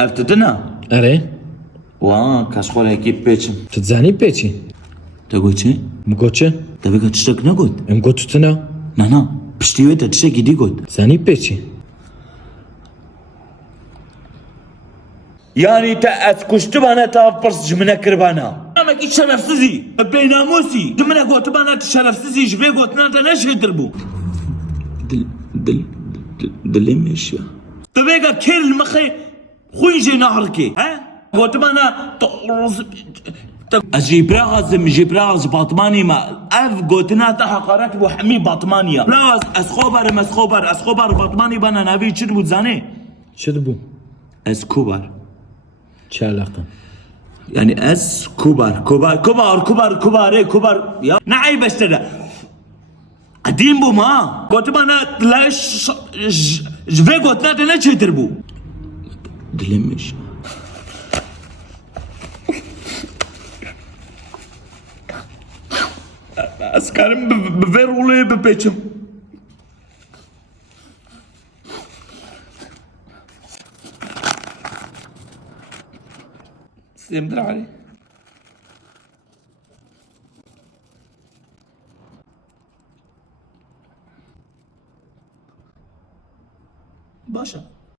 افتتنا اره كشخول هيكي بيتشم تتزاني بيتي تقول چی؟ مگوچه تبقى تشتك نقول ام گوتتنا نه پشتیوه تا تشتکی دی گود زاني بيتي يعني تا از کشتبانه تا فرس جمنه کربانه اما کی شرفسizی بیناموسی جمنه گوتبانه تا شرفسizی جبه گوتنا تا نشه دربو دلمش يا تبقى كل المخي خويجي نهركي ها گوتبانه اجيب راغز باطماني ما اف قوتنا تا حقارات بو حمي باطمانيا لا اسخوبر باطماني بنا نبي چد بود زاني شربو اسكوبر چه علاقه يعني كبار يا نعي بشترى قديم بو ما قلت ما انا لاش جفي قلت انا تشتر بو دلمش اسكارم بفيرولي ببيتشم سيمدر علي باشا